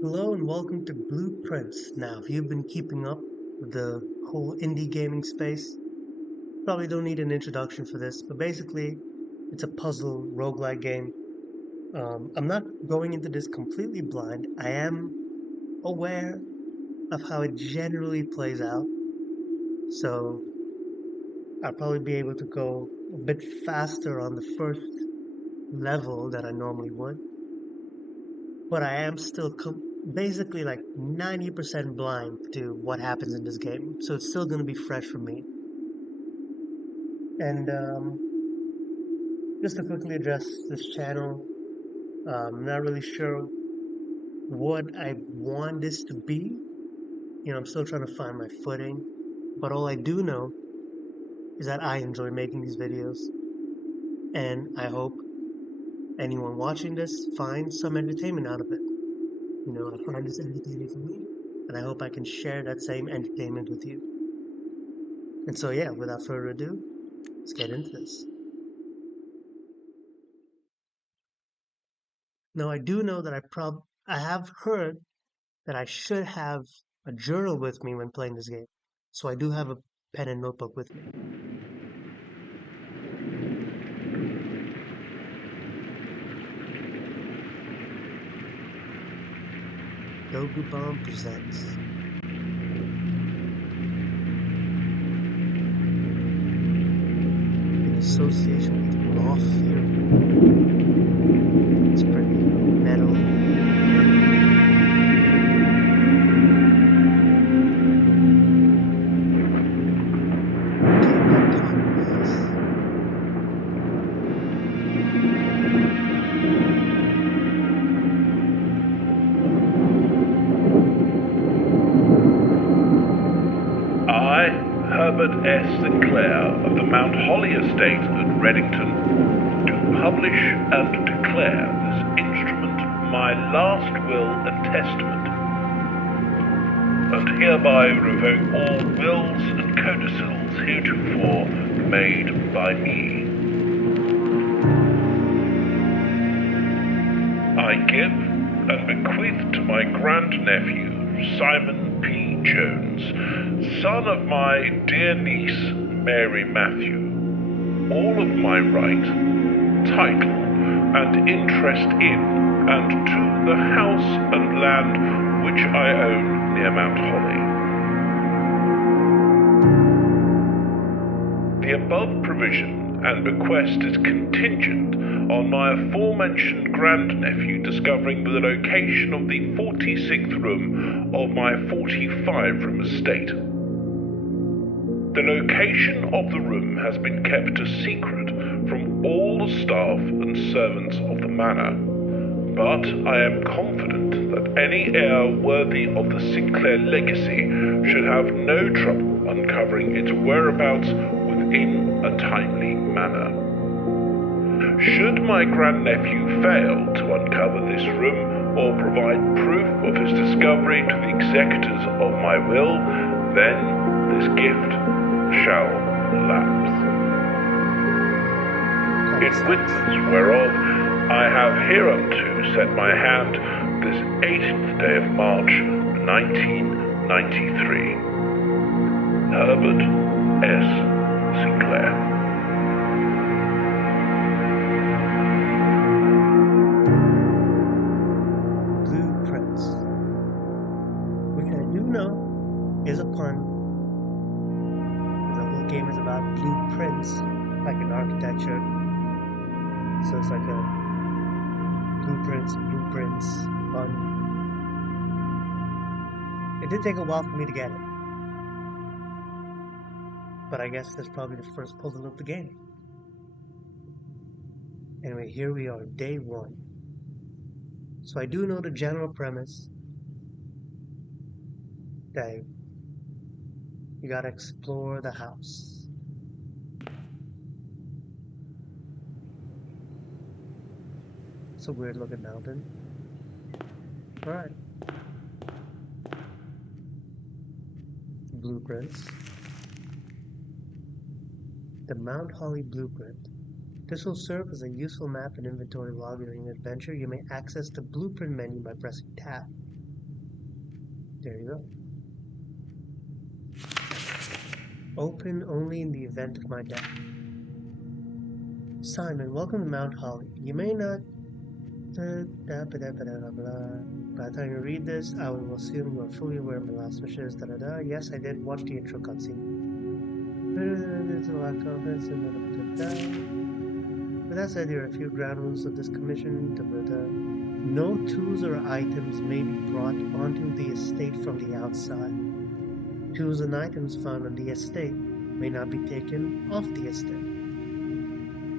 Hello and welcome to Blueprints. Now, if you've been keeping up with the whole indie gaming space, probably don't need an introduction for this, but basically, it's a puzzle roguelike game. I'm not going into this completely blind. I am aware of how it generally plays out, so I'll probably be able to go a bit faster on the first level than I normally would, but I am still basically like 90% blind to what happens in this game, so it's still going to be fresh for me. And just to quickly address this channel, I'm not really sure what I want this to be. I'm still trying to find my footing, but all I do know is that I enjoy making these videos, and I hope anyone watching this finds some entertainment out of it. I find this entertaining for me, and I hope I can share that same entertainment with you. And so, yeah, without further ado, let's get into this. Now, I do know that I have heard that I should have a journal with me when playing this game. So I do have a pen and notebook with me. Dogu Bomb presents. In association with Raw Fury. It's pretty metal. Game that conveys. I, Herbert S. Sinclair of the Mount Holly Estate at Reddington, do publish and declare this instrument my last will and testament, and hereby revoke all wills and codicils heretofore made by me. I give and bequeath to my grandnephew, Simon P. Jones, son of my dear niece, Mary Matthew, all of my right, title, and interest in and to the house and land which I own near Mount Holly. The above provision and bequest is contingent on my aforementioned grandnephew discovering the location of the 46th room of my 45-room estate. The location of the room has been kept a secret from all the staff and servants of the manor, but I am confident that any heir worthy of the Sinclair legacy should have no trouble uncovering its whereabouts within a timely manner. Should my grandnephew fail to uncover this room or provide proof of his discovery to the executors of my will, then this gift shall lapse. In witness whereof I have hereunto set my hand this 18th day of March, 1993. Herbert S. Sinclair. Blueprints. Which I do know is a pun. The whole game is about blueprints, like in architecture. So it's like a blueprints pun. It did take a while for me to get it. But I guess that's probably the first puzzle of the game. Anyway, here we are, day one. So I do know the general premise that you gotta explore the house. It's a weird looking mountain. Alright. Blueprints. The Mount Holly Blueprint. This will serve as a useful map and inventory log during your adventure. You may access the blueprint menu by pressing tab. There you go. Open only in the event of my death. Simon, welcome to Mount Holly. You may not... By the time you read this, I will assume you are fully aware of my last wishes. Yes, I did watch the intro cutscene. There's a lot of confidence in With that said, there are a few ground rules of this commission. No tools or items may be brought onto the estate from the outside. Tools and items found on the estate may not be taken off the estate.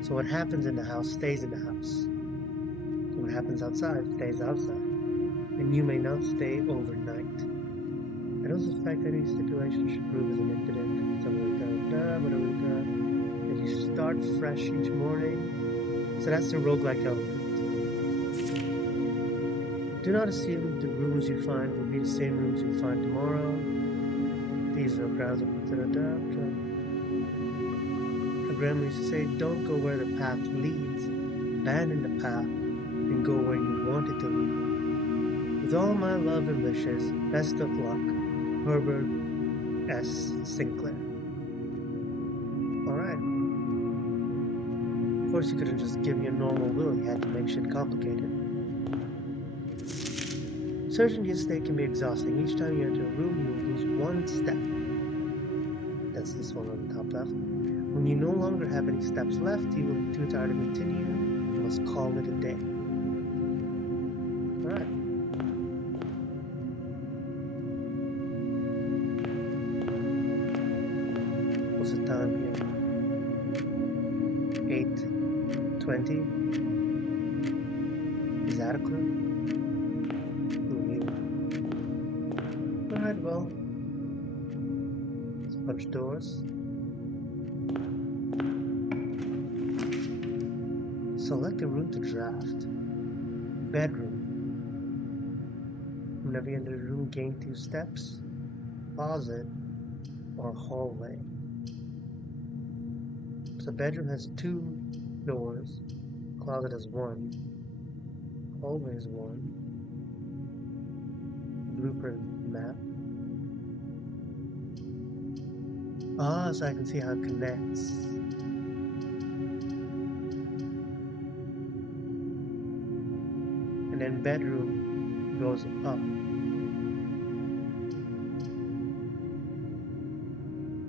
So what happens in the house stays in the house. What happens outside stays outside. And you may not stay overnight. I don't suspect any stipulation should prove as an incident. That you start fresh each morning. So that's the roguelike element. Do not assume the rooms you find will be the same rooms you find tomorrow. These are grounds of My grandma used to say, don't go where the path leads, abandon the path, and go where you want it to lead. With all my love and wishes, best of luck, Herbert S. Sinclair. Alright. Of course, you couldn't just give me a normal will, you had to make shit complicated. Searching the estate can be exhausting. Each time you enter a room, you will lose one step. That's this one on the top left. When you no longer have any steps left, you will be too tired to continue. You must call it a day. Alright. What's the time here? 8:20. Is that a clue? Alright, well. There's a bunch of doors. Select a room to draft. Bedroom. Whenever you enter the room, gain 2 steps. Closet or hallway. So bedroom has 2 doors. Closet has 1. Hallway is 1. Blueprint map. So I can see how it connects. And then bedroom goes up.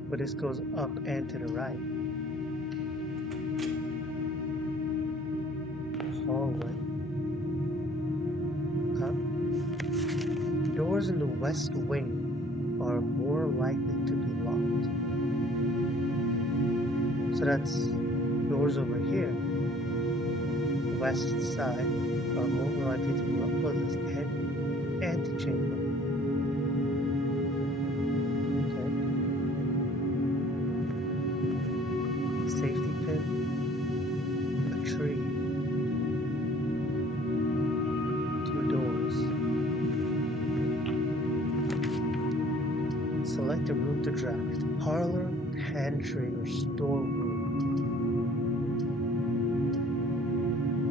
But this goes up and to the right. Hallway. Doors in the west wing are more likely to be locked. So that's doors over here. The west side are more likely to be locked. Well, there's antechamber. Okay. Safety pin. A tree. 2 doors. Select a room to draft. Parlor, pantry, or storeroom.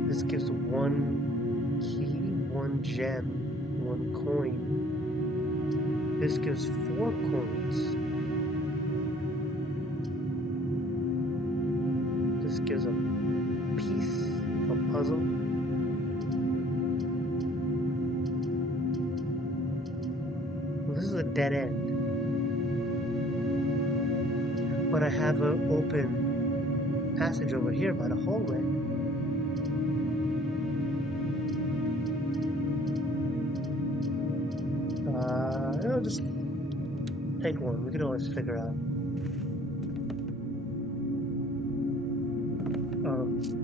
This gives 1 key, 1 gem, 1 coin. This gives 4 coins. This gives a piece of a puzzle. Well, this is a dead end. But I have an open passage over here by the hallway. I'll just take one. We can always figure out.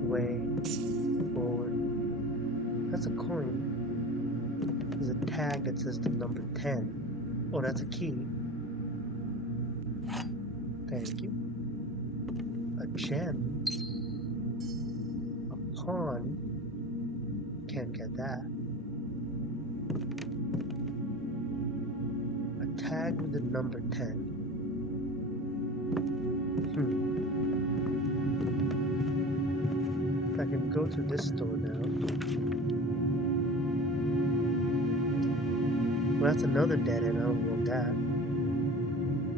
Way forward. That's a coin. There's a tag that says the number 10. Oh, that's a key. Thank you. A gem. A pawn. Can't get that. A tag with the number 10. I can go to this door now. Well, that's another dead end. I don't want that.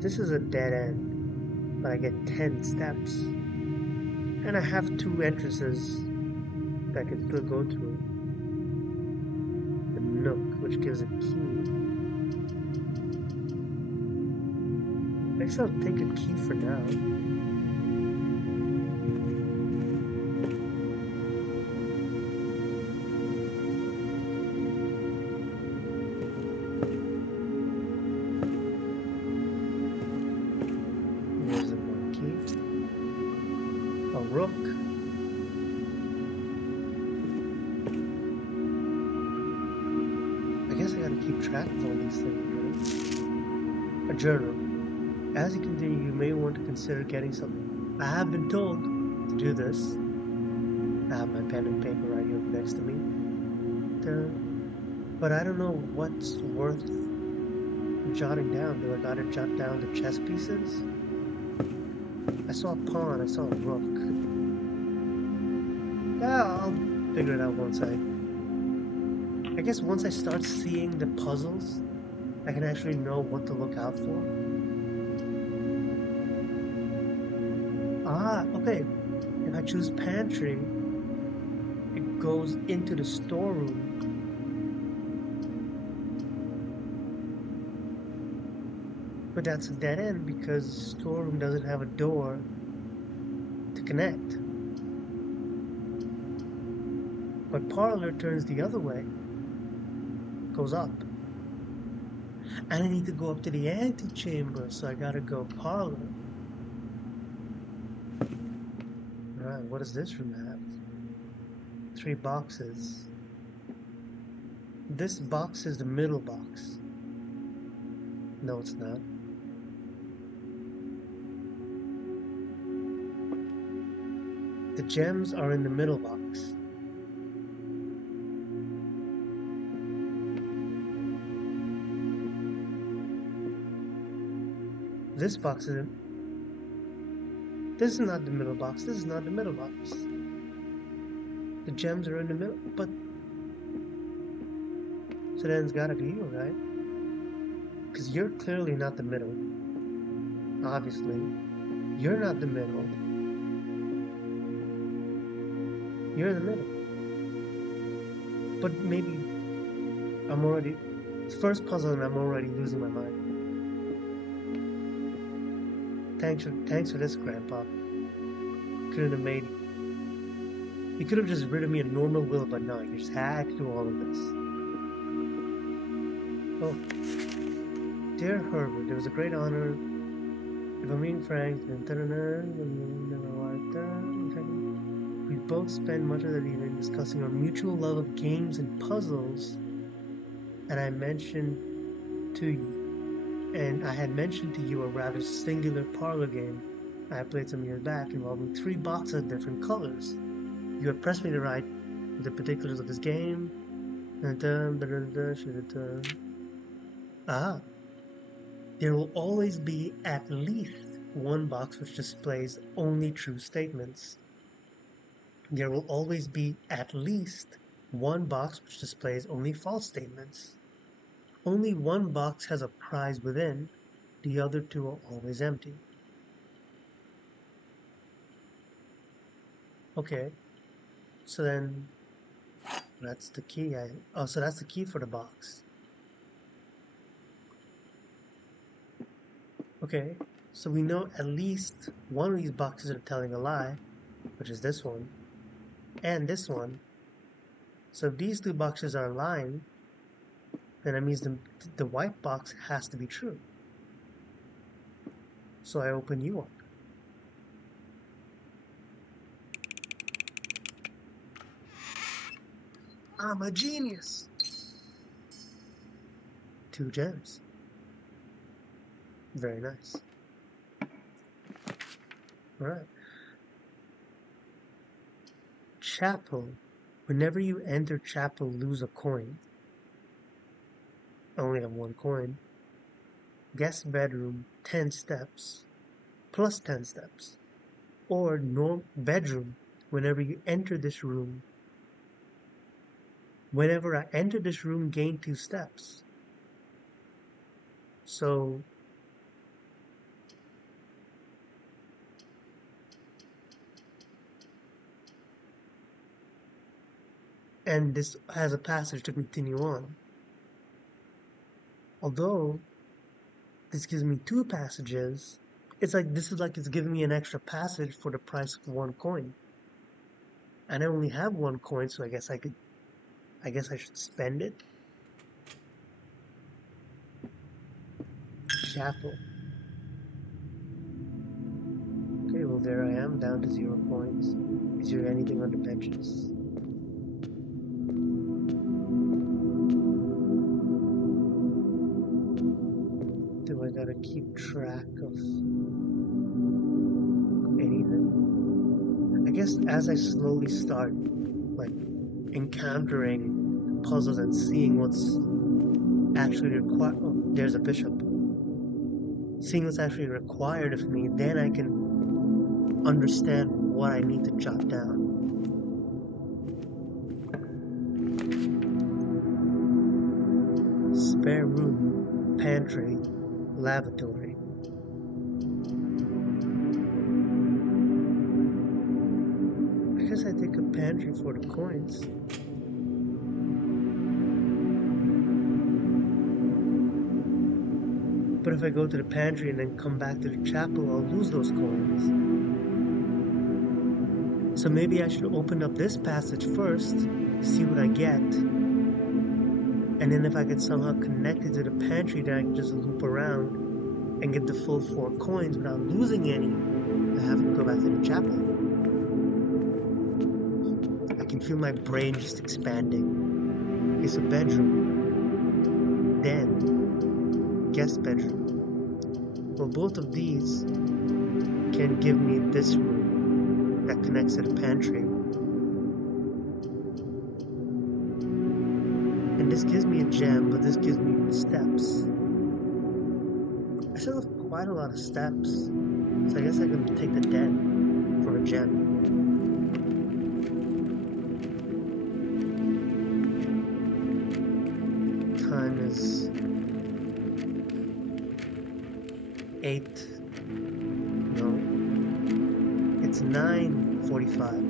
This is a dead end, but I get 10 steps. And I have 2 entrances that I can still go through. The Nook, which gives a key. I guess I'll take a key for now. Here's another key. A rook. I guess I gotta keep track of all these things, right? A journal. As you continue, you may want to consider getting something. I have been told to do this. I have my pen and paper right here next to me. But I don't know what's worth jotting down. Do I gotta jot down the chess pieces? I saw a pawn, I saw a rook. Yeah, I'll figure it out once I guess once I start seeing the puzzles, I can actually know what to look out for. Ah, okay. If I choose pantry, it goes into the storeroom. But that's a dead end because the storeroom doesn't have a door to connect. But parlor turns the other way, goes up. And I need to go up to the antechamber, so I gotta go parlor. Alright, what does this room have? 3 boxes. This box is the middle box. No, it's not. The gems are in the middle box. This box isn't. This is not the middle box. This is not the middle box. The gems are in the middle, but so then it's gotta be you, right? Because you're clearly not the middle. Obviously, you're not the middle. You're in the middle. But maybe I'm already. First puzzle, and I'm already losing my mind. Thanks for this, Grandpa. Couldn't have made it. You could have just rid of me a normal will, but no, you just had to do all of this. Oh. Dear Herbert, it was a great honor. If I'm being frank, we both spent much of the evening discussing our mutual love of games and puzzles, and I had mentioned to you a rather singular parlor game I had played some years back involving 3 boxes of different colors. You had pressed me to write the particulars of this game, and there will always be at least 1 box which displays only true statements. There will always be at least 1 box which displays only false statements. Only 1 box has a prize within, the other 2 are always empty. Okay, so then that's the key. So that's the key for the box. Okay, so we know at least one of these boxes are telling a lie, which is this one, and this one. So if these 2 boxes are lying, then that means the white box has to be true. So I open you up. I'm a genius! 2 gems. Very nice. Alright. Chapel. Whenever you enter chapel, lose a coin. I only have 1 coin. Guest bedroom, 10 steps. Plus 10 steps. Or bedroom. Whenever you enter this room. Whenever I enter this room, gain 2 steps. So and this has a passage to continue on. Although this gives me 2 passages, it's like this is like it's giving me an extra passage for the price of 1 coin. And I only have 1 coin, so I guess I should spend it. Chapel. Okay, well there I am, down to 0 coins. Is there anything on the benches? Do I gotta keep track of anything? I guess as I slowly start, like, encountering puzzles and seeing what's actually required. Oh, there's a bishop. Seeing what's actually required of me, then I can understand what I need to jot down. Spare room, pantry, lavatory. I guess I take a pantry for the coins. But if I go to the pantry and then come back to the chapel, I'll lose those coins. So maybe I should open up this passage first, see what I get. And then if I could somehow connect it to the pantry, then I can just loop around and get the full 4 coins without losing any. I have to go back to the chapel. I can feel my brain just expanding. It's a bedroom. Den. Guest bedroom. Well, both of these can give me this room that connects to the pantry. And this gives me a gem, but this gives me steps. I still have quite a lot of steps, so I guess I can take the den for a gem. Time is 8. No. It's 9:45.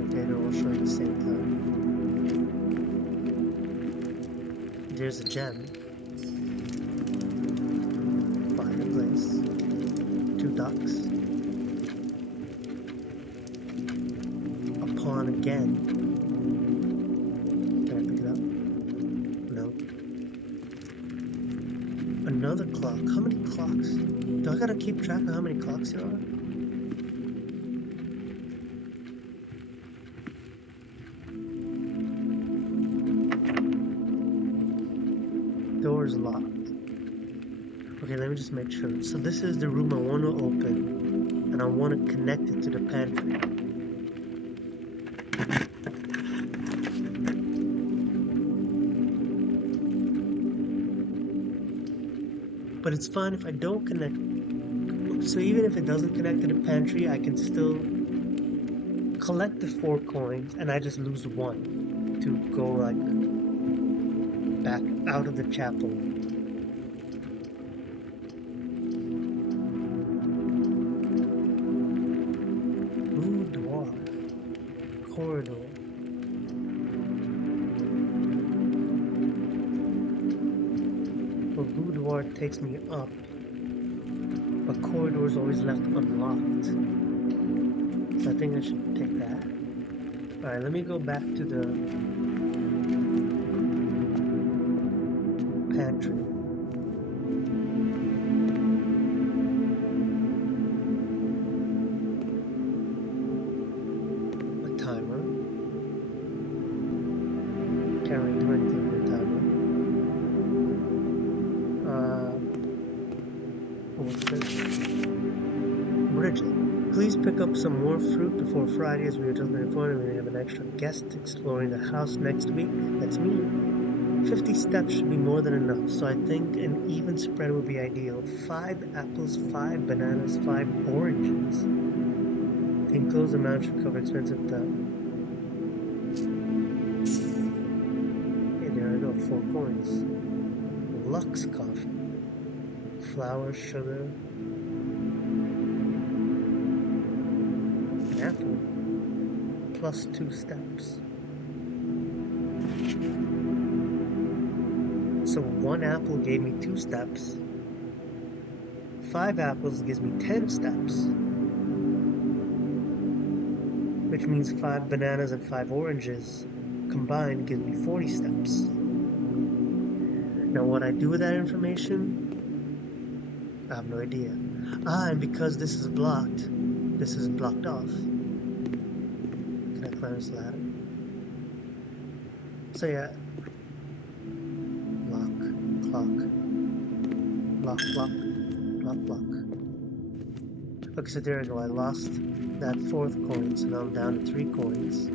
Okay, they're all showing the same time. There's a gem. Fireplace. 2 ducks. A pawn again. Can I pick it up? No. Another clock. How many clocks? Do I gotta keep track of how many clocks there are? Door's locked. Okay, let me just make sure. So this is the room I want to open, and I want to connect it to the pantry. But it's fine if I don't connect. So even if it doesn't connect to the pantry, I can still collect the 4 coins, and I just lose 1 to go like back out of the chapel. Boudoir. Corridor. Well, boudoir takes me up, but corridor is always left unlocked. So I think I should take that. Alright, let me go back to the pantry. A timer. Can't really do anything with the timer. What's this? Bridget, please pick up some more fruit before Friday, as we were just informed. We have an extra guest exploring the house next week. That's me. 50 steps should be more than enough, so I think an even spread would be ideal. 5 apples, 5 bananas, 5 oranges. The enclosed amount should cover expensive time. Okay, there are coins. Lux coffee. Flour, sugar, an apple. Plus 2 steps. So 1 apple gave me 2 steps. 5 apples gives me 10 steps. Which means 5 bananas and 5 oranges combined gives me 40 steps. Now what I do with that information, I have no idea. And because this is blocked off. Can I climb this ladder? So yeah. Block, clock, block, block, block, block. Okay, so there we go. I lost that 4th coin, so now I'm down to 3 coins.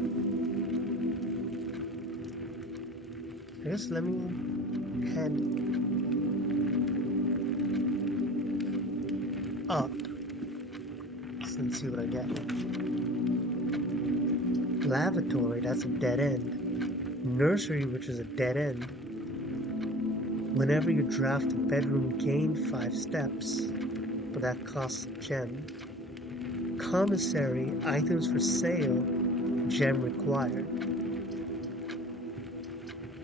I guess let me head up and see what I get. Lavatory, that's a dead end. Nursery, which is a dead end. Whenever you draft a bedroom, gain 5 steps, but that costs a gem. Commissary, items for sale, gem required.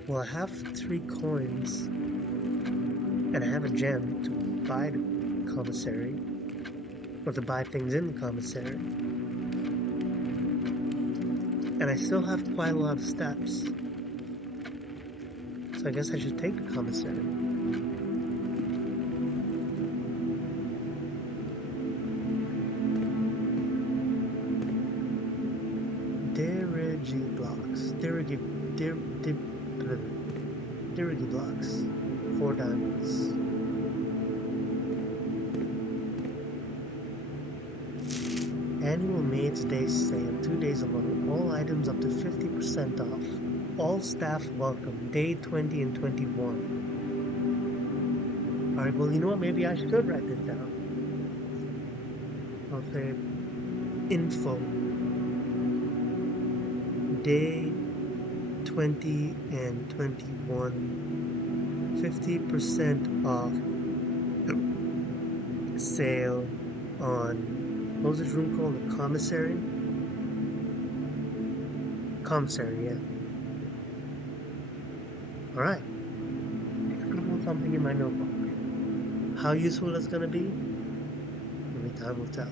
Well, I have 3 coins, and I have a gem to buy the commissary, or to buy things in the commissary. And I still have quite a lot of steps. So I guess I should take the commissary. Dirigi blocks. 4 diamonds. Annual Maids Day sale, 2 days alone. All items up to 50% off. All staff welcome, day 20 and 21. Alright, well, you know what? Maybe I should write this down. I'll say info. Day 20 and 21. 50% off. Sale on, what was this room called? The commissary? Commissary, yeah. Alright. Scribble something in my notebook. How useful it's gonna be? Only time will tell.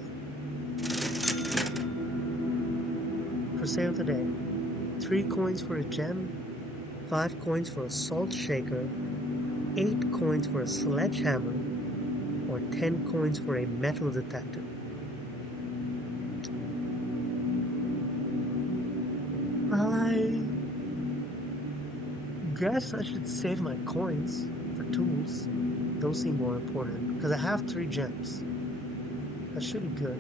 For sale today. 3 coins for a gem, 5 coins for a salt shaker, 8 coins for a sledgehammer, or 10 coins for a metal detector. I guess I should save my coins for tools. Those seem more important, because I have 3 gems. That should be good.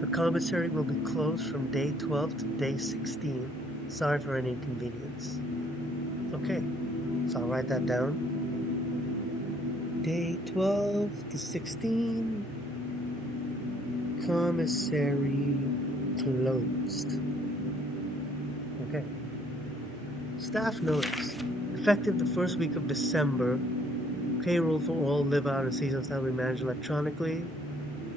The commissary will be closed from day 12 to day 16. Sorry for any inconvenience. Okay, so I'll write that down. Day 12 to 16. Commissary closed. Okay. Staff notice. Effective the first week of December, payroll for all live-out and seasonal staff will be managed electronically.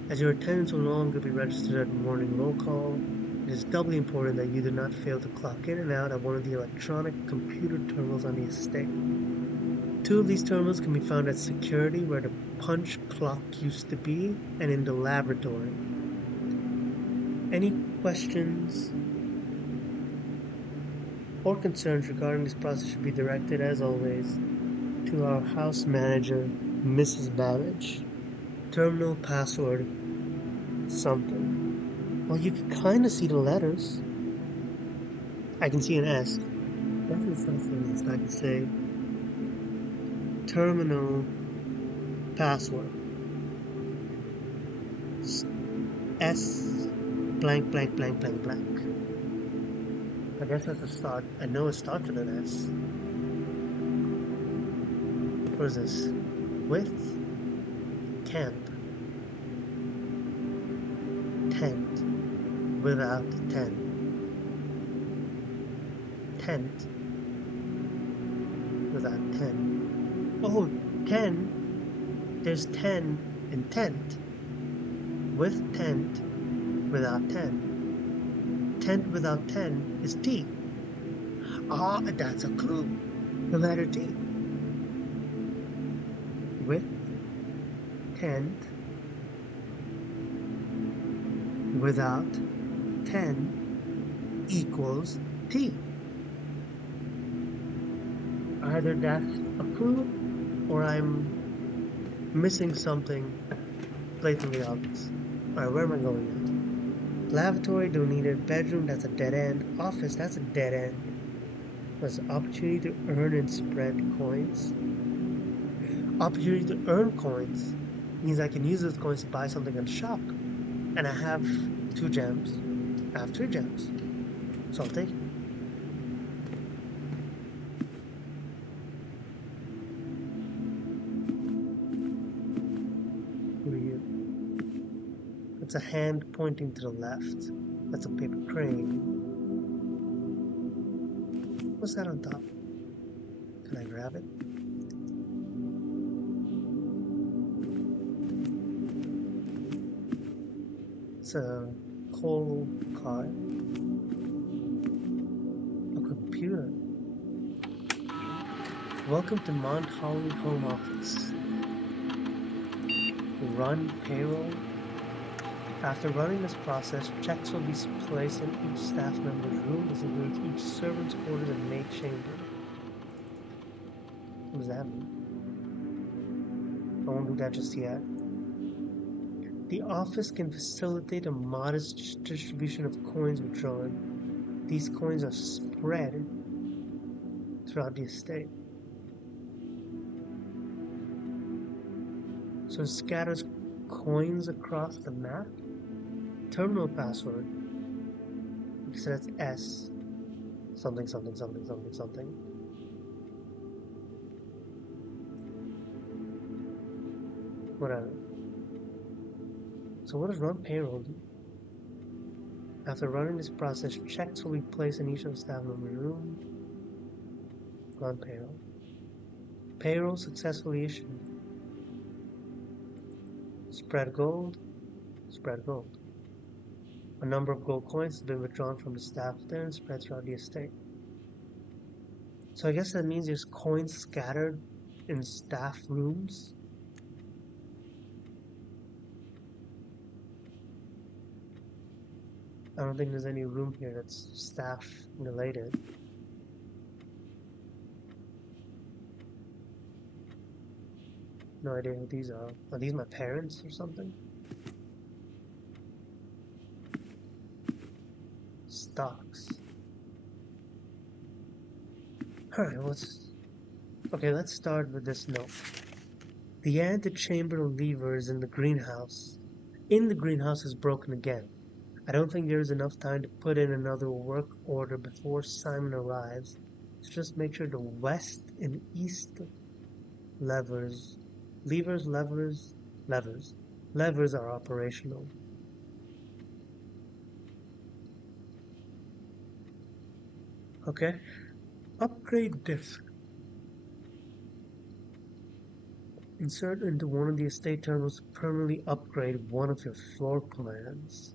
As your attendance will no longer be registered at morning roll call, it is doubly important that you do not fail to clock in and out at one of the electronic computer terminals on the estate. 2 of these terminals can be found at security, where the punch clock used to be, and in the laboratory. Any questions or concerns regarding this process should be directed, as always, to our house manager, Mrs. Babbage. Terminal password something. Well, you can kind of see the letters. I can see an S. Definitely something else. I can say terminal password S blank blank blank blank blank. I guess that's a start. I know it starts with an S. What is this? With camp. Tent. Without tent. tent without 10. Oh, 10. There's 10 in tent. With tent without 10. Tent without 10 is T. Ah, that's a clue. The letter T. With tent without 10 equals T. Either that's a clue or I'm missing something blatantly obvious. Alright, where am I going now? Lavatory, don't need it. Bedroom, that's a dead end. Office, that's a dead end. There's an opportunity to earn and spread coins. Opportunity to earn coins means I can use those coins to buy something in the shop. And I have 2 gems. I have 3 gems. So I'll take it. Who are you? It's a hand pointing to the left. That's a paper crane. What's that on top? Can I grab it? It's a coal card. A computer. Welcome to Mount Holly Home Office. Run payroll. After running this process, checks will be placed in each staff member's room. This includes each servant's quarters and maid chamber. What does that mean? I won't do that just yet. The office can facilitate a modest distribution of coins withdrawn. These coins are spread throughout the estate. So it scatters coins across the map. Terminal password. Because that's S. Something, something, something, something, something. Whatever. So what does run payroll do? After running this process, checks will be placed in each of the staff member's room. Run payroll. Payroll successfully issued. Spread gold. Spread gold. A number of gold coins has been withdrawn from the staff there and spread throughout the estate. So I guess that means there's coins scattered in staff rooms. I don't think there's any room here that's staff related. No idea who these are. Are these my parents or something? Stocks. Alright, let's start with this note. The antechamber lever is in the greenhouse. In the greenhouse is broken again. I don't think there is enough time to put in another work order before Simon arrives. So just make sure the west and east levers are operational. Okay. Upgrade disk. Insert into one of the estate terminals to permanently upgrade one of your floor plans.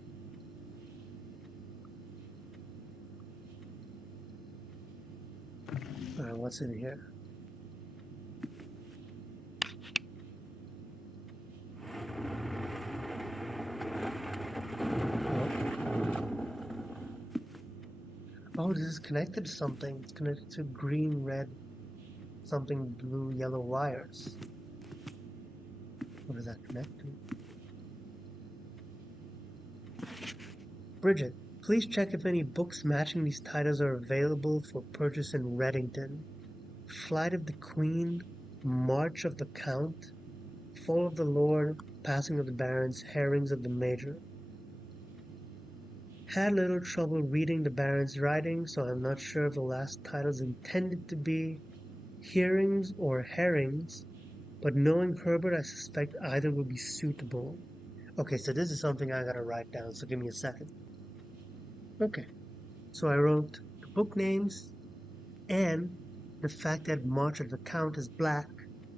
Alright, what's in here? Oh, this is connected to something. It's connected to green, red, something blue, yellow wires. What does that connect to? Bridget, please check if any books matching these titles are available for purchase in Reddington. Flight of the Queen, March of the Count, Fall of the Lord, Passing of the Barons, Herrings of the Major. Had little trouble reading the Baron's writing, so I'm not sure if the last title is intended to be Hearings or Herrings, but knowing Herbert, I suspect either would be suitable. Okay, so this is something I gotta write down, so give me a second. Okay, so I wrote the book names And the fact that March of the Count is black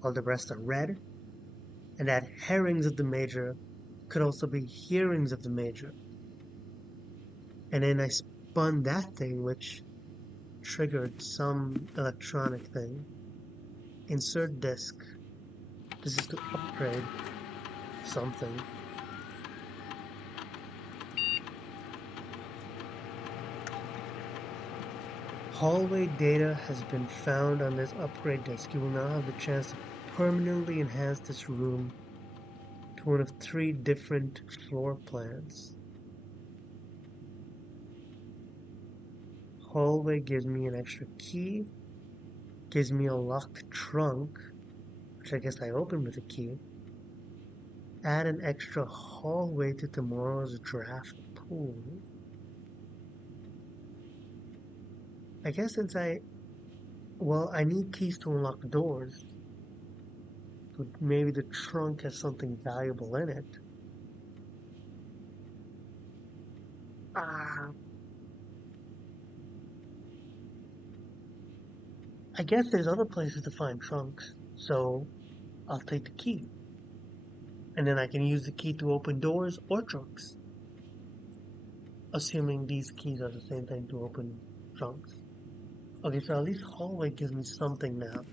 while the rest are red, and that herrings of the Major could also be hearings of the Major. And then I spun that thing, which triggered some electronic thing. Insert disk. This is to upgrade something. Hallway data has been found on this upgrade disk. You will now have the chance to permanently enhance this room to one of 3 different floor plans. Hallway gives me an extra key, gives me a locked trunk, which I guess I open with a key. Add an extra hallway to tomorrow's draft pool. I guess since I need keys to unlock doors. But maybe the trunk has something valuable in it. I guess there's other places to find trunks, so I'll take the key. And then I can use the key to open doors or trunks. Assuming these keys are the same thing to open trunks. Okay, so at least hallway gives me something now.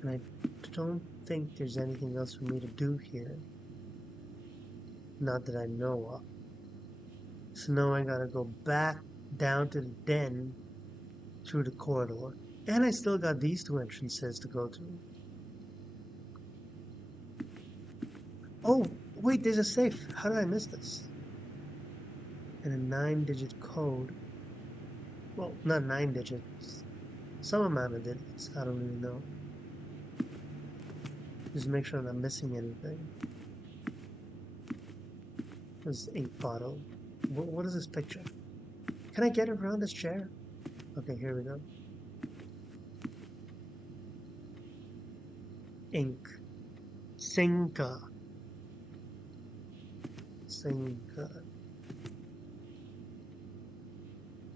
And I don't think there's anything else for me to do here. Not that I know of. So now I gotta go back down to the den through the corridor. And I still got these 2 entrances to go through. Oh, wait, there's a safe. How did I miss this? And a 9-digit code. Well, not 9 digits. Some amount of digits. I don't even know. Just make sure I'm not missing anything. There's 8 bottle. What is this picture? Can I get around this chair? Okay, here we go. Ink. Sinka.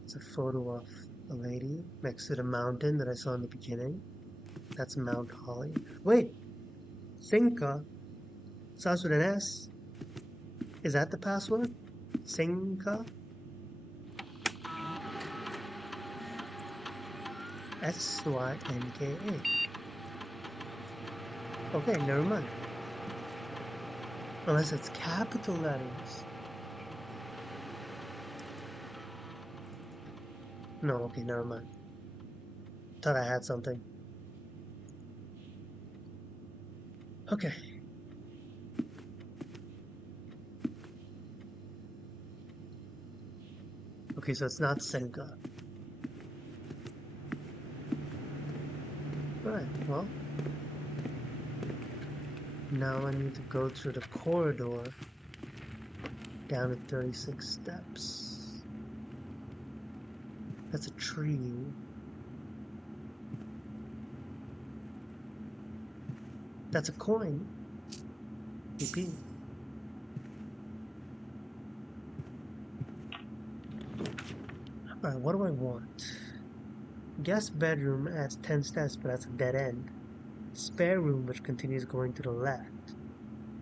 It's a photo of a lady next to the mountain that I saw in the beginning. That's Mount Holly. Wait! Sinka? Starts with an S. Is that the password? Sinka? Synka. Okay, never mind. Unless it's capital letters. No, okay, never mind. Thought I had something. Okay. Okay, so it's not Senka. Alright, well. Now I need to go through the corridor down to 36 steps. That's a tree. That's a coin. PP. Alright, what do I want? Guest bedroom adds 10 steps, but that's a dead end. Spare room, which continues going to the left.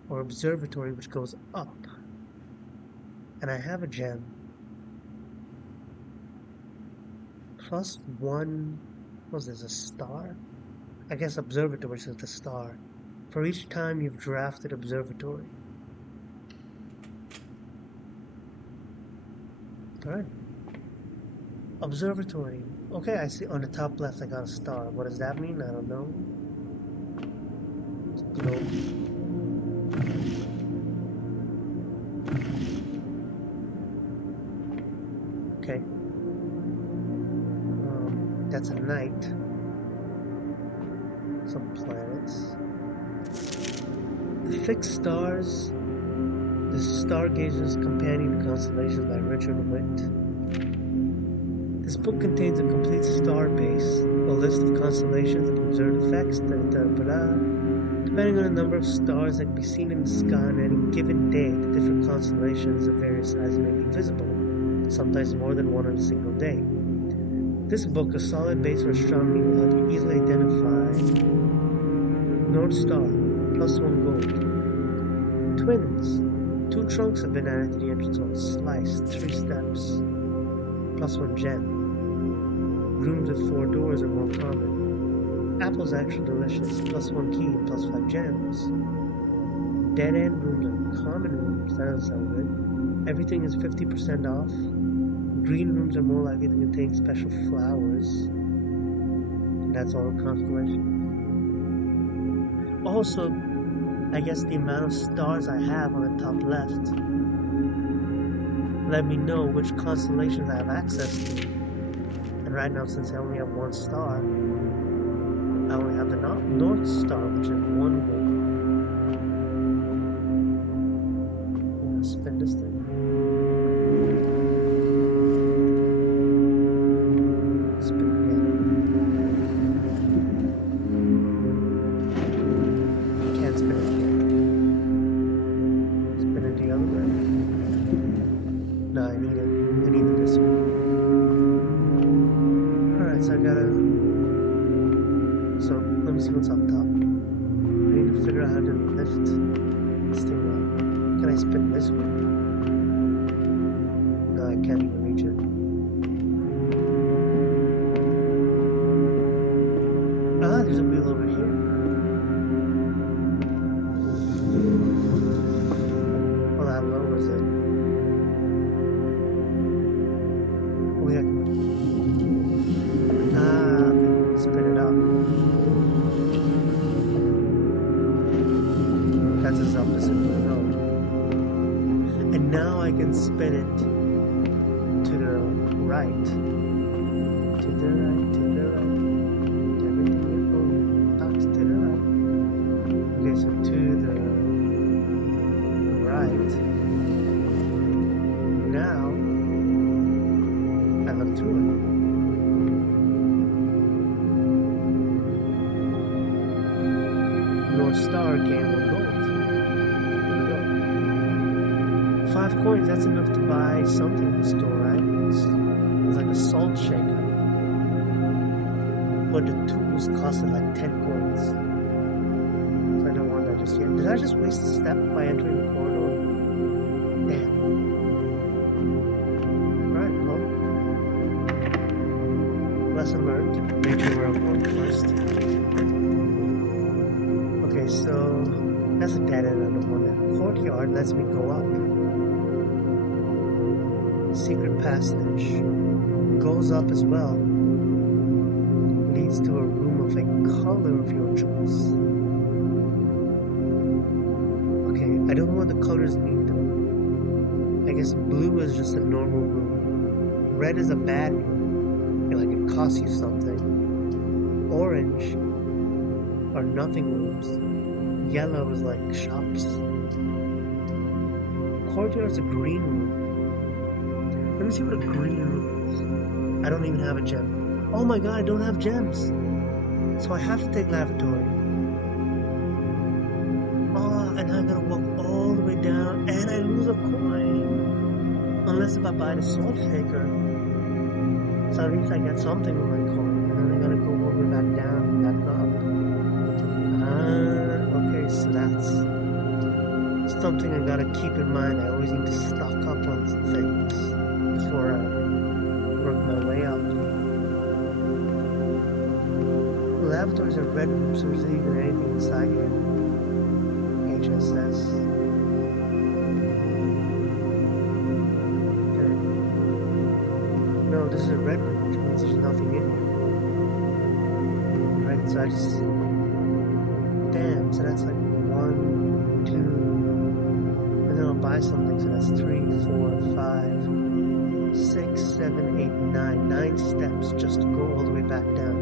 Or observatory, which goes up. And I have a gem. +1, what was this, a star? I guess observatory says the star. For each time you've drafted observatory. Alright. Observatory. Okay, I see on the top left I got a star. What does that mean? I don't know. Globe. Okay. That's a night. Some planets. The Fixed Stars. The Stargazer's Companion to Constellations by Richard Witt. This book contains a complete star base, a list of constellations and observed effects, depending on the number of stars that can be seen in the sky on any given day. The different constellations of various sizes may be visible, sometimes more than one on a single day. This book, a solid base for astronomy, will help you easily identify North Star, +1 gold. Twins, 2 trunks have been added to the entrance hall. Sliced, 3 steps, +1 gem. Rooms with 4 doors are more common. Apples extra delicious, +1 key, +5 gems. Dead end rooms are common rooms, that doesn't sound good. Everything is 50% off. Green rooms are more likely to contain special flowers. And that's all the constellation. Also, I guess the amount of stars I have on the top left let me know which constellations I have access to. And right now, since I only have 1 star, I only have the North Star, which is 1 gold. Spin this thing. Spin again. Can't spin it again. Spin it the other way. No, I need it. I need it this way. Alright, so I gotta... So, let me see what's up top. I need to figure out how to lift this thing up. Can I spin this way? No, I can't even reach it. Ah, there's a wheel over here. Well, that lowers it. Oh, yeah. Ah, okay. Spin it up. That's as up as it will go. And now I can spin it to the right. To the right, to the right. Everything is moving up to the right. Okay, so to the right. Now, I look through it. North Star gained 1 gold. 5 coins, that's enough to buy something in the store, right? It's like a salt shaker. But the tools costed like 10 coins. So I don't want that just yet. Did I just waste a step by entering the corridor? Damn. Alright, well. Lesson learned. Make sure where I'm going first. Okay, so that's a dead end. I don't want that. Courtyard lets me go up. Secret passage goes up as well. Leads to a room of a color of your choice. Okay, I don't know what the colors mean though. I guess blue is just a normal room. Red is a bad room. Like it costs you something. Orange are nothing rooms. Yellow is like shops. Courtyard is a green room. Let me see what a green room is. I don't even have a gem. Oh my god, I don't have gems. So I have to take lavatory. Oh, and I'm gonna walk all the way down and I lose a coin. Unless if I buy the salt shaker. So at least I get something with my coin. And then I gotta go all the way back down and back up. Okay, so that's something I gotta keep in mind. I always need to stock up on things before I work my way up. Lavatories are red rooms, so is there even anything inside here? HSS. Okay. No, this is a red room, which means there's nothing in here. Right, so I just... Damn, so that's like 1, 2... And then I'll buy something, so that's 3, 4, 5, 6, 7, 8, 9. 9 steps just to go all the way back down.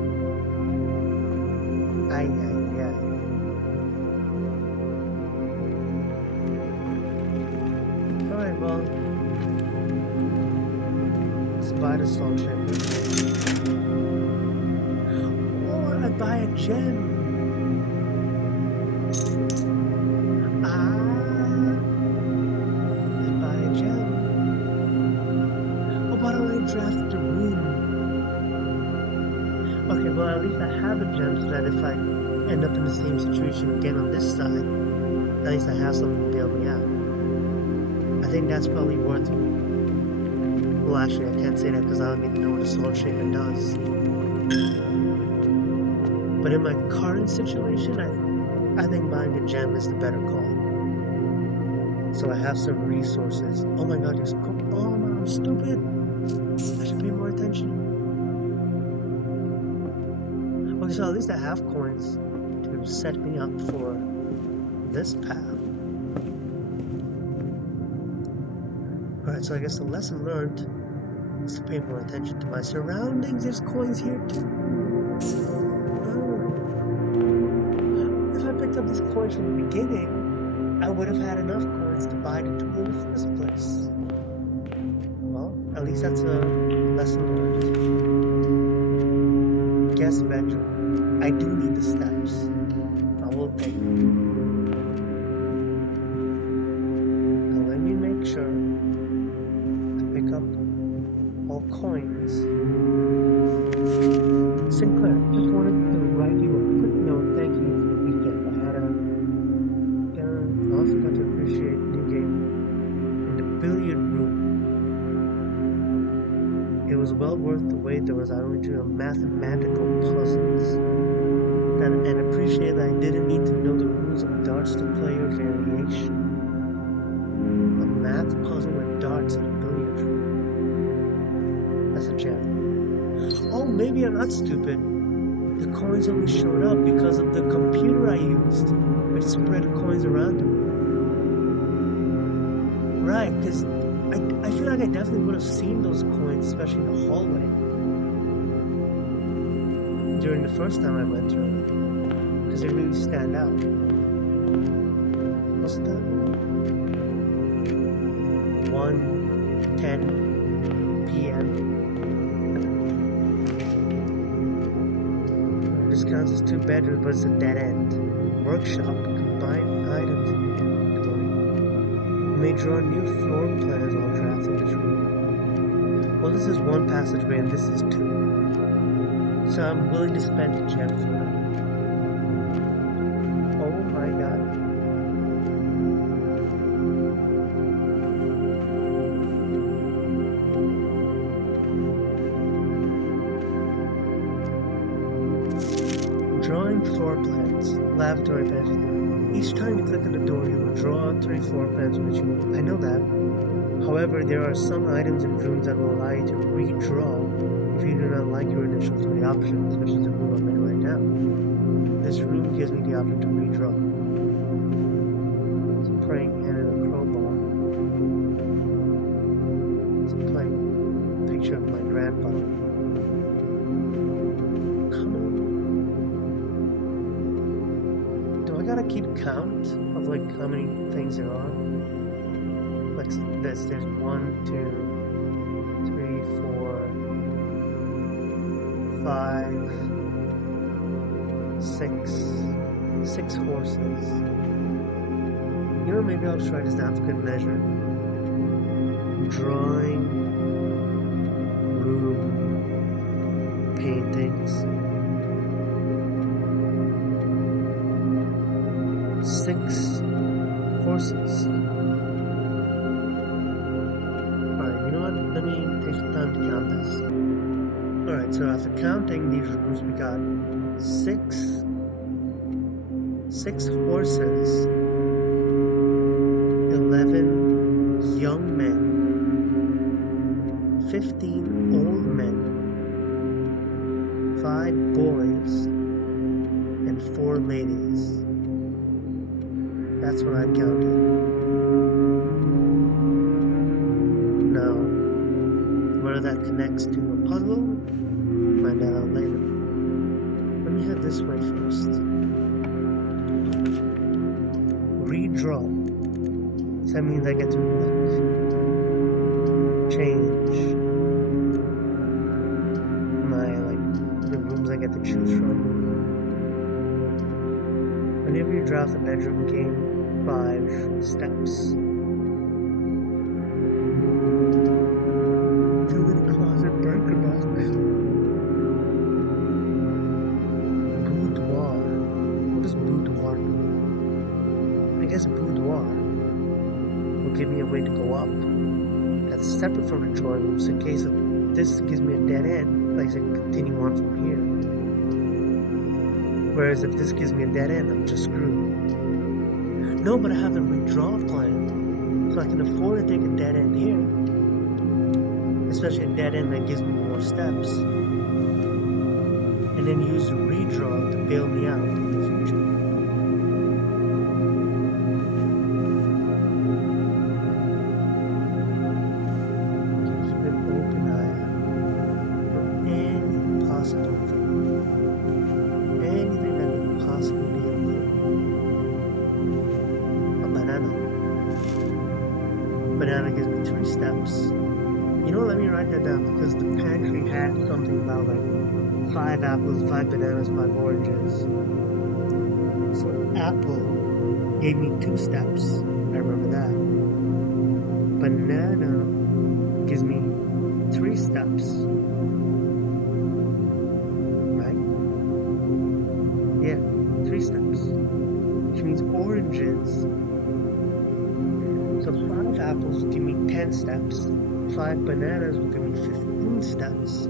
Ay, ay, ay. Alright, well. Let's buy the salt shaker. Or I buy a gem. Okay, well at least I have a gem so that if I end up in the same situation again on this side, at least I have something to bail me out. I think that's probably worth. Well, actually, I can't say that because I don't even know what a sword shaker does. But in my current situation, I think buying a gem is the better call. So I have some resources. Oh my god, oh man, I'm stupid. I should pay more attention. Okay, so at least I have coins to set me up for this path. Alright, so I guess the lesson learned is to pay more attention to my surroundings. There's coins here too. Oh. If I picked up these coins from the beginning, I would have had enough coins to buy the tool in the first place. Well, at least that's a lesson learned. Guest bedroom. I do need the steps. I will take them. Now let me make sure I pick up all coins. Sinclair, just wanted to write you a quick note. Thank you for the weekend. I also got to appreciate the game in the billiard room. It was well worth the wait. There was only mathematical puzzles and appreciate that I didn't need to know the rules of darts to play or variation. A math puzzle with darts in a billiard room. That's a gem. Oh, maybe I'm not stupid. The coins only showed up because of the computer I used, which spread the coins around them. Right, because I feel like I definitely would have seen those coins, especially in the hallway, during the first time I went through it, because they really stand out. What's that? 1:10 p.m. This counts as 2 bedrooms, but it's a dead end. Workshop, combine items in your inventory. You may draw new floor plans while drafting this room. Well, this is 1 passageway and this is 2. So I'm willing to spend a gem for it. Oh my god. Drawing floor plans. Lavatory bedroom. Each time you click on the door, you will draw 3 floor plans which I know that. However, there are some items in rooms that will allow you to redraw if you do not like your initial 3 options, which is the room I'm in right now. This room gives me the option to redraw. It's a praying hand and a crowbar. It's a plain picture of my grandpa. I gotta keep count of like how many things there are. Like this, there's 1, 2, 3, 4, 5, 6 horses. You know, maybe I'll try this down for good measure. Drawing, room, paintings. 6 horses. Alright, you know what? Let me take some time to count this. Alright, so after counting these rooms, we got 6 horses, 11 young men, 15 old men, 5 boys, and 4 ladies. That's what I counted. Now, whether that connects to a puzzle, find out later. Let me head this way first. Redraw. So that means I get to like change the rooms I get to choose from. Whenever you draft a bedroom, gain 5 steps. Fill in closet, breaker box. go up. That's separate from the drawing room, so in case of this gives me a dead end, like I said, continue on from here. Whereas if this gives me a dead end, I'm just screwed. No, but I have a redraw plan, so I can afford to take a dead end here. Especially a dead end that gives me more steps. And then use the redraw to bail me out in the future. Keep an open eye for any possible thing. Anything that could possibly be a lead. A banana. Banana gives me 3 steps. You know, let me write that down because the pantry had something about like 5 apples, 5 bananas, 5 oranges. So apple gave me 2 steps. I remember that. Banana gives me 3 steps. Right? Yeah, 3 steps. Which means oranges. So 5 apples will give me 10 steps. 5 bananas will give me 15 steps.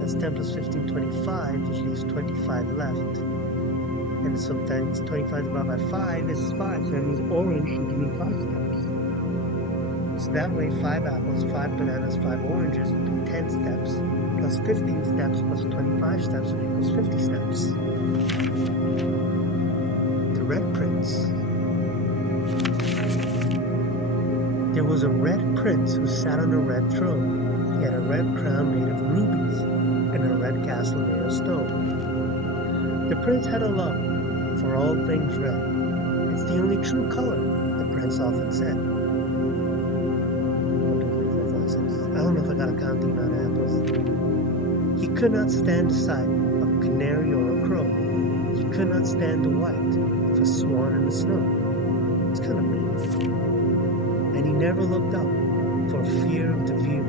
That's 10 plus 15, 25, which leaves 25 left. And sometimes 25 divided by 5 is 5, so that means orange should give me 5 steps. So that way 5 apples, 5 bananas, 5 oranges will be 10 steps, plus 15 steps, plus 25 steps, which equals 50 steps. The Red Prince. There was a red prince who sat on a red throne. He had a red crown made of rubies, and a red castle made of stone. The prince had a love for all things red. It's the only true color, the prince often said. 1, 2, 3, 4, 5, 6. I don't know if I got a counting amount of apples. He could not stand the sight of a canary or a crow. He could not stand the white of a swan in the snow. It's kind of mean. And he never looked up for fear of the view.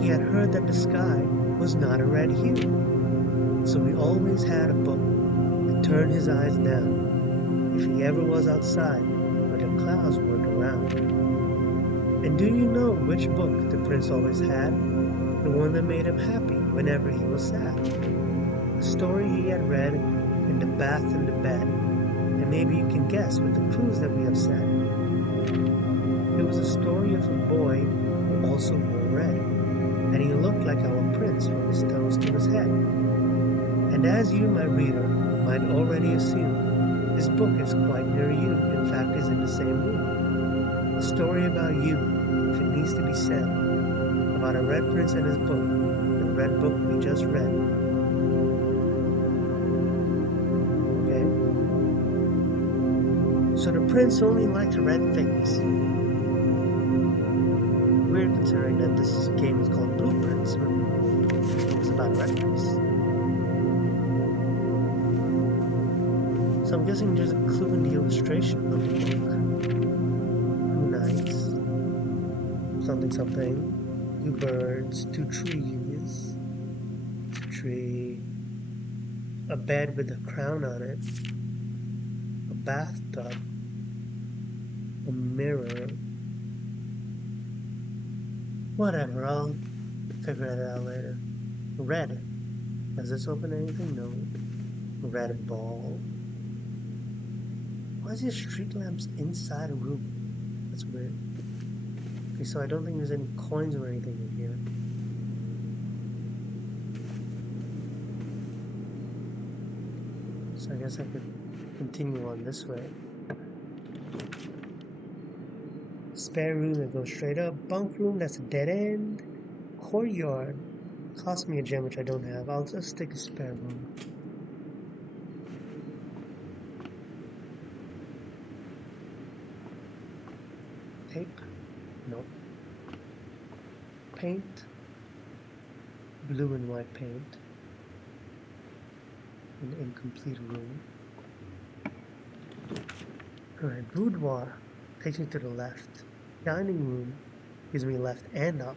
He had heard that the sky was not a red hue. So he always had a book to turn his eyes down if he ever was outside where the clouds weren't around. And do you know which book the prince always had? The one that made him happy whenever he was sad. A story he had read in the bath and the bed. And maybe you can guess with the clues that we have said. It was a story of a boy who also wore red, and he looked like our prince from his toes to his head. And as you, my reader, might already assume, this book is quite near you, in fact is in the same room. A story about you, if it needs to be said, about a red prince and his book, the red book we just read. Okay? So the prince only liked red things. Weird considering that this game is called Blueprints, but it's about a red prince. So I'm guessing there's a clue in the illustration of the book. 2 knights, something something, 2 birds, 2 trees, 2 tree, a bed with a crown on it, a bathtub, a mirror. Whatever, I'll figure it out later. Red. Does this open anything? No. Red ball. Why is there street lamps inside a room? That's weird. Okay, so I don't think there's any coins or anything in here. So I guess I could continue on this way. Spare room that goes straight up. Bunk room, that's a dead end. Courtyard. Cost me a gem, which I don't have. I'll just take a spare room. Tape? Nope. Paint. Blue and white paint. An incomplete room. Alright, boudoir. Takes me to the left. Dining room gives me left and up.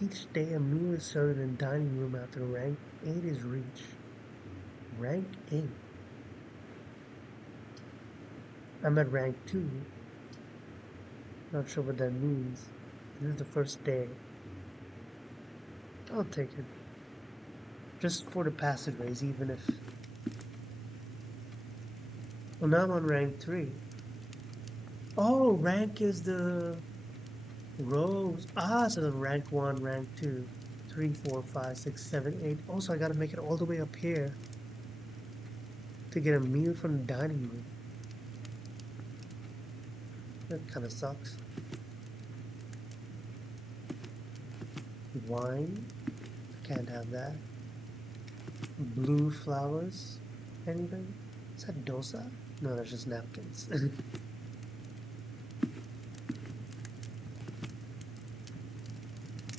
Each day a meal is served in the dining room after rank 8 is reached. Rank 8. I'm at rank 2. Not sure what that means. This is the first day. I'll take it. Just for the passive raise, even if... Well, now I'm on rank 3. Oh, rank is the rows. Ah, so the rank 1, rank 2, 3, 4, 5, 6, 7, 8. Also, I gotta make it all the way up here to get a meal from the dining room. That kind of sucks. Wine. Can't have that. Blue flowers. Anything? Is that dosa? No, that's just napkins.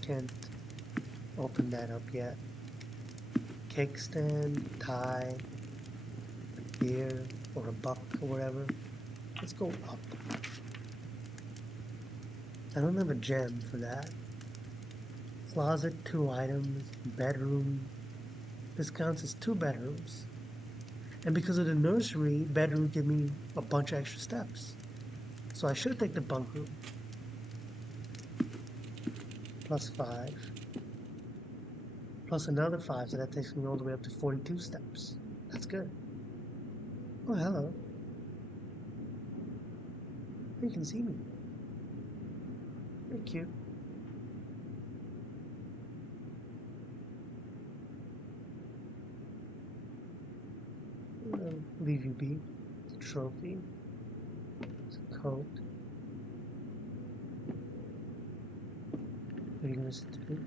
Can't open that up yet. Cake stand, tie, a beer, or a buck, or whatever. Let's go up. I don't have a gem for that. Closet, 2 items. Bedroom. This counts as 2 bedrooms. And because of the nursery, bedroom give me a bunch of extra steps. So I should take the bunk room. Plus 5. Plus another 5, so that takes me all the way up to 42 steps. That's good. Oh, hello. You can see me. Very cute. I'll leave you be. It's a trophy. It's a coat. What are you gonna sit to me?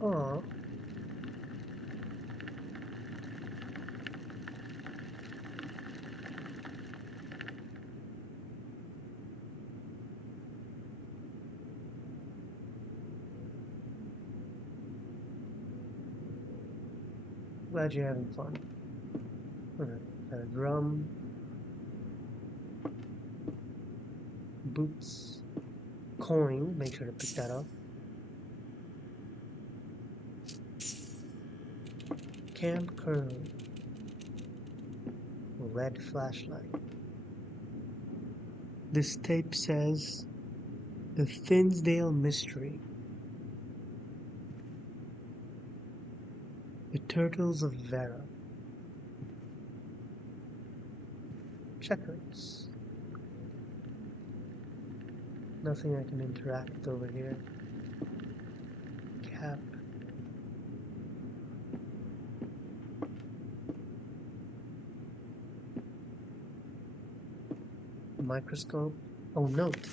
Aww. Glad you're having fun. Alright, got a drum. Boots. Coin, make sure to pick that up. Camp kernel. Red flashlight. This tape says The Thinsdale Mystery. The Turtles of Vera. Checkers. Nothing I can interact with over here. Cap. Microscope. Oh, note.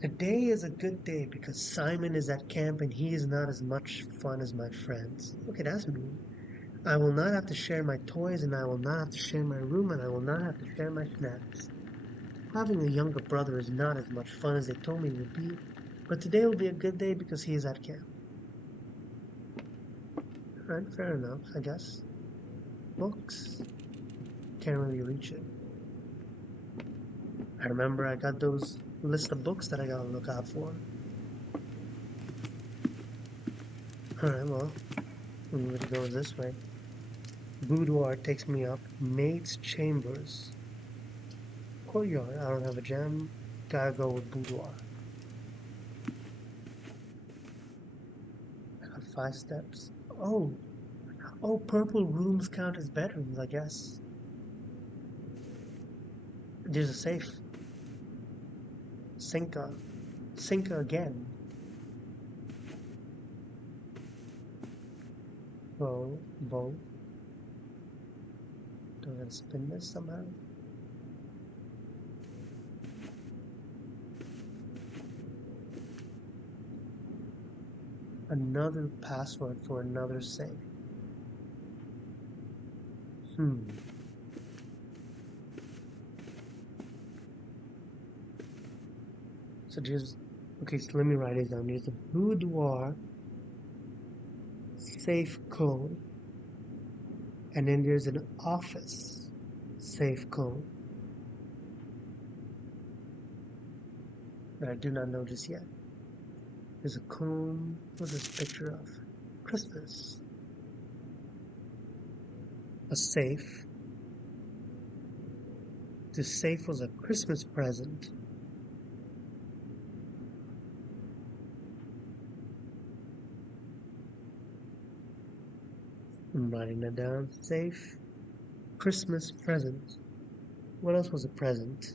Today is a good day because Simon is at camp and he is not as much fun as my friends. Okay, that's mean. I will not have to share my toys and I will not have to share my room and I will not have to share my snacks. Having a younger brother is not as much fun as they told me it would be, but today will be a good day because he is at camp. Alright, fair enough, I guess. Books. Can't really reach it. I remember I got those list of books that I gotta look out for. Alright, well, I'm gonna go this way. Boudoir takes me up. Maid's Chambers. Courtyard, I don't have a gem. Gotta go with boudoir. I got 5 steps. Oh, purple rooms count as bedrooms, I guess. There's a safe. Sinka. Sinka again. Bow. Do I gotta spin this somehow? Another password for another safe. So just, okay, so let me write it down. There's a boudoir safe code, and then there's an office safe code that I do not know just yet. There's a comb. What's this picture of? Christmas. A safe. This safe was a Christmas present. I'm writing that down. Safe. Christmas present. What else was a present?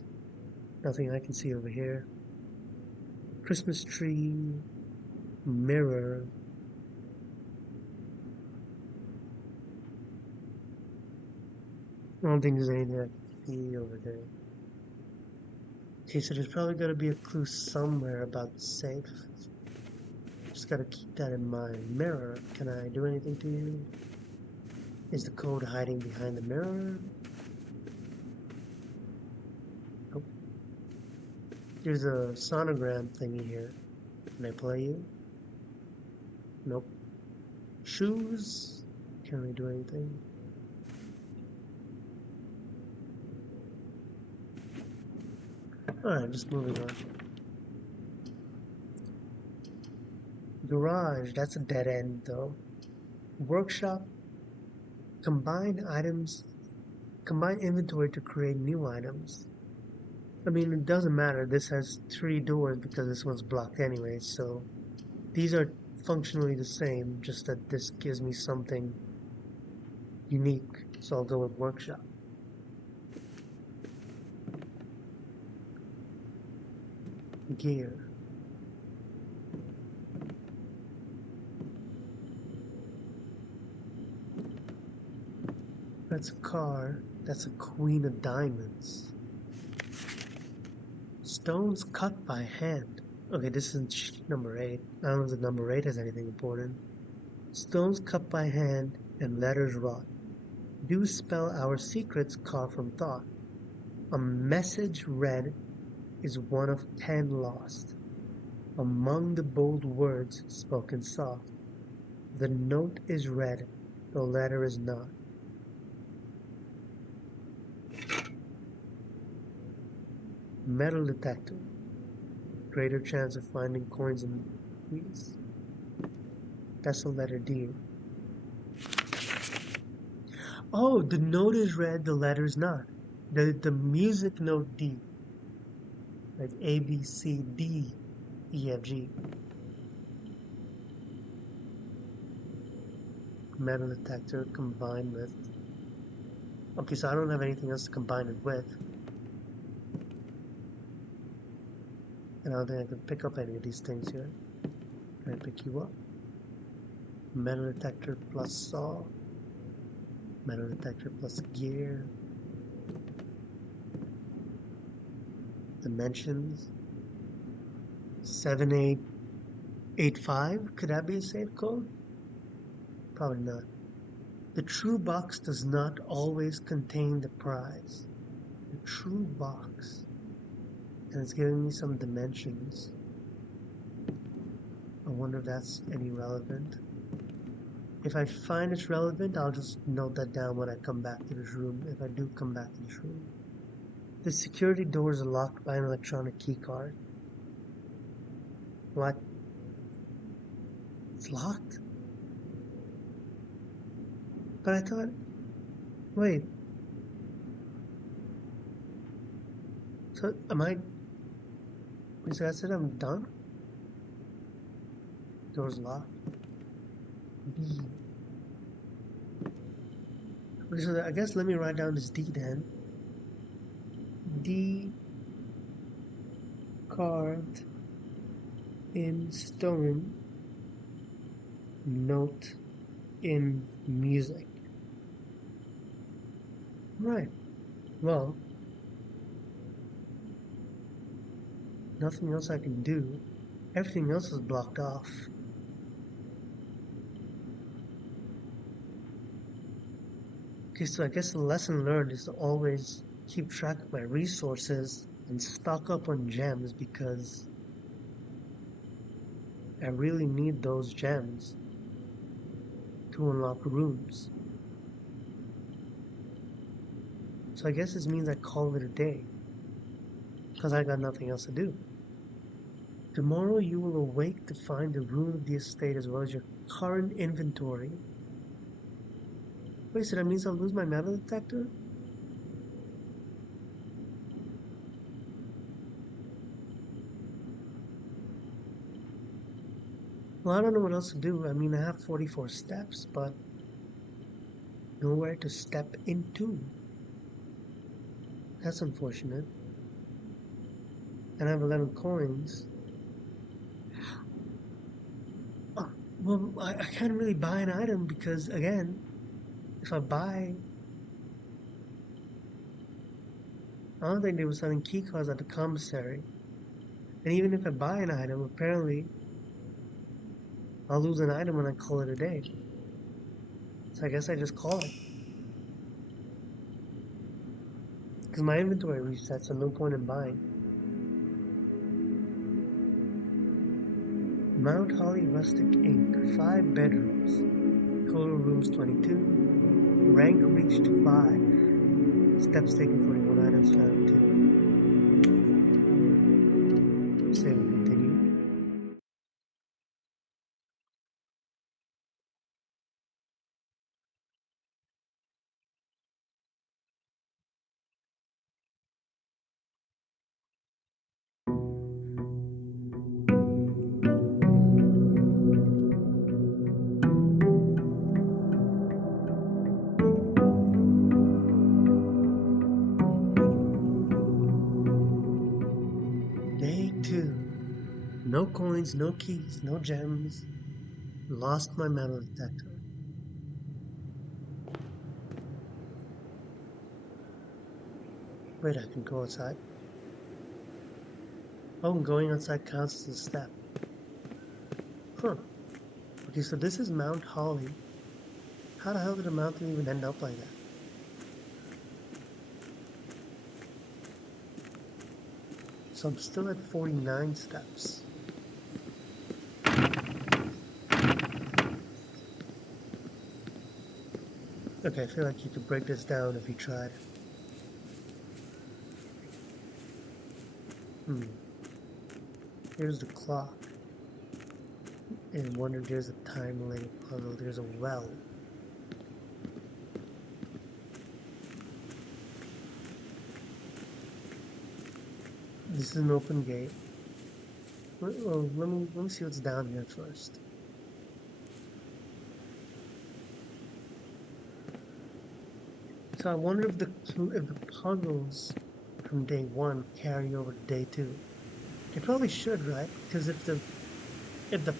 Nothing I can see over here. Christmas tree. Mirror. I don't think there's anything I can see over there. Okay, so there's probably got to be a clue somewhere about the safe. Just got to keep that in mind. Mirror. Can I do anything to you? Is the code hiding behind the mirror? Nope. There's a sonogram thingy here. Can I play you? Nope. Shoes? Can we do anything? Alright, just moving on. Garage, that's a dead end though. Workshop, combine items, combine inventory to create new items. I mean, it doesn't matter. This has 3 doors because this one's blocked anyway, so these are functionally the same, just that this gives me something unique, so I'll go with workshop. Gear. That's a car. That's a queen of diamonds. Stones cut by hand. Okay, this is sheet number 8. I don't know if the number 8 has anything important. Stones cut by hand and letters wrought. Do spell our secrets carved from thought. A message read is one of 10 lost. Among the bold words spoken soft. The note is read, the letter is not. Metal detector. Greater chance of finding coins and keys. That's the letter D. Oh, the note is read, the letter is not. The music note D. Like A, B, C, D, E, F, G. Metal detector combined with... Okay, so I don't have anything else to combine it with. And I don't think I can pick up any of these things here. Can I pick you up? Metal detector plus saw. Metal detector plus gear. Dimensions. 7885. Could that be a safe code? Probably not. The true box does not always contain the prize. The true box. And it's giving me some dimensions. I wonder if that's any relevant. If I find it's relevant, I'll just note that down when I come back to this room, if I do come back to this room. The security doors are locked by an electronic key card. What? It's locked? But I thought... Wait. So, am I... Wait, so that's it? I'm done? Door's locked. B. Okay, so I guess let me write down this D then. D carved in stone, note in music. Right. Well, nothing else I can do. Everything else is blocked off. Okay, so I guess the lesson learned is to always keep track of my resources and stock up on gems because I really need those gems to unlock rooms. So I guess this means I call it a day because I got nothing else to do. Tomorrow you will awake to find the ruin of the estate as well as your current inventory. Wait, so that means I'll lose my metal detector? Well, I don't know what else to do. I mean, I have 44 steps, but nowhere to step into. That's unfortunate. And I have 11 coins. Oh, well, I can't really buy an item because, again, if I buy, I don't think they were selling key cards at the commissary. And even if I buy an item, apparently I'll lose an item when I call it a day. So I guess I just call it. Because my inventory resets, so no point in buying. Mount Holly Rustic Inc. 5 bedrooms. Total rooms 22. Rank reached 5. Steps taken 41. Items found 2. Save and continue. Day 2. No coins, no keys, no gems. Lost my metal detector. Wait, I can go outside? Oh, going outside counts as a step. Huh. Okay, so this is Mount Holly. How the hell did a mountain even end up like that? So I'm still at 49 steps. Okay, I feel like you could break this down if you tried. Here's the clock. And wonder there's a time link. Although there's a well. This is an open gate. Well, let me see what's down here first. So I wonder if the puzzles from day 1 carry over to day 2. They probably should, right? Because if the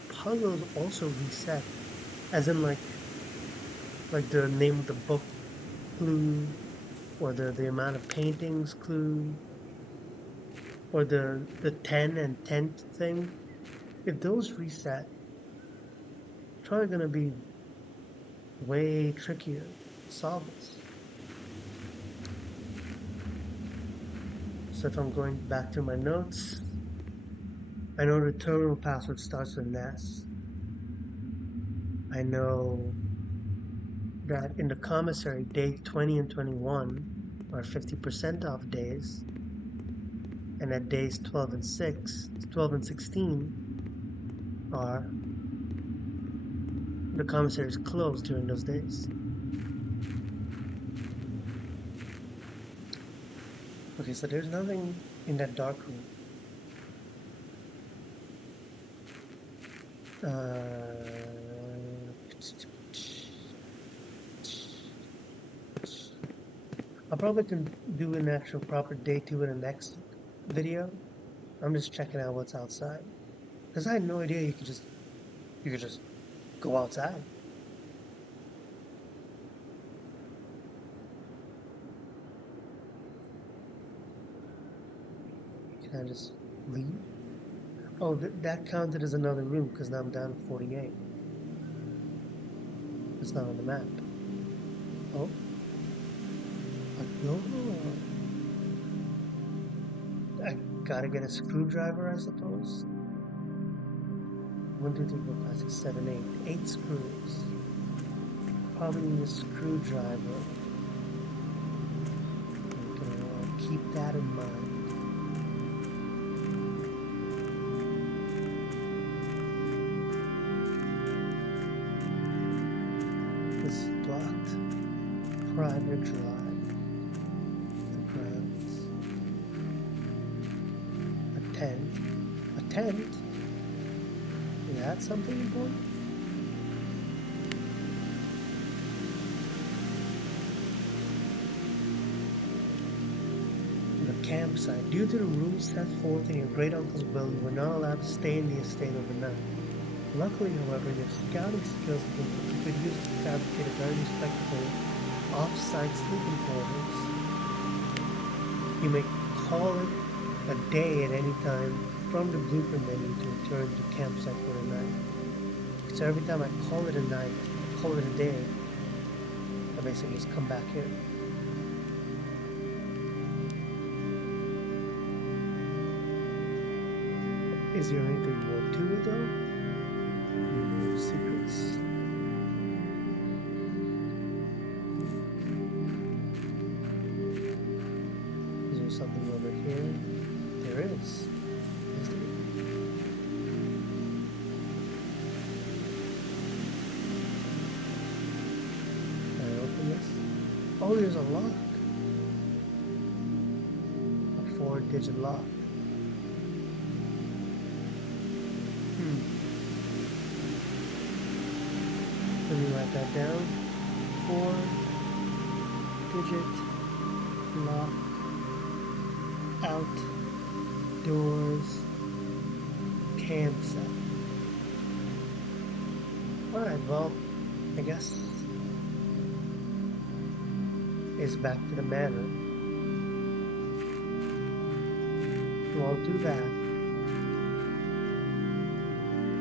puzzles also reset, as in like the name of the book clue, or the amount of paintings clue, or the 10 and 10th thing, if those reset, it's probably gonna be way trickier to solve this. So if I'm going back to my notes, I know the terminal password starts with an S. I know that in the commissary, day 20 and 21 are 50% off days, and at days 12 and 16 are the commissary is closed during those days. Okay, so there's nothing in that dark room. I'll probably can do an actual proper day 2 in the next video. I'm just checking out what's outside, because I had no idea you could just go outside. Can I just leave? Oh, that counted as another room because now I'm down to 48. It's not on the map. Oh, no. I gotta get a screwdriver, I suppose. 1, 2, 3, 4, 5, 6, 7, 8. 8 screws. Probably need a screwdriver. Okay, keep that in mind. This is blocked. Private drive. The grounds. A tent. A tent? Yeah, that something important? The campsite. Due to the rules set forth in your great uncle's will, you were not allowed to stay in the estate overnight. Luckily, however, your scouting skills have been put to good use to fabricate a very respectable off-site sleeping quarters. You may call it a day at any time from the blueprint menu to return to campsite for the night. So every time I call it a night, call it a day, I basically just come back here. Is there anything more to it though? No secrets. Is there something over here? There is. Is there? Can I open this? Oh, there's a lock. A 4-digit lock. Let me write that down. 4-digit lock. Outdoors campsite. Alright, well, I guess it's back to the manor. So I'll do that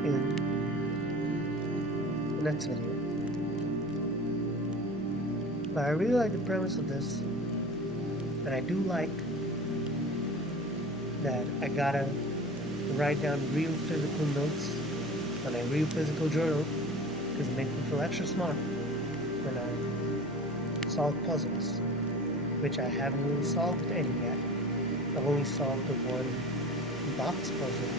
in the next video. But I really like the premise of this, and I do like that I gotta write down real physical notes on a real physical journal, because it makes me feel extra smart when I solve puzzles, which I haven't really solved any yet. I've only solved the one box puzzle,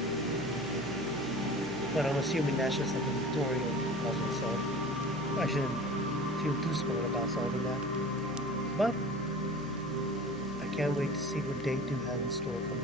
but I'm assuming that's just like a tutorial puzzle, so I shouldn't feel too smart about solving that. But I can't wait to see what day 2 has in store for me.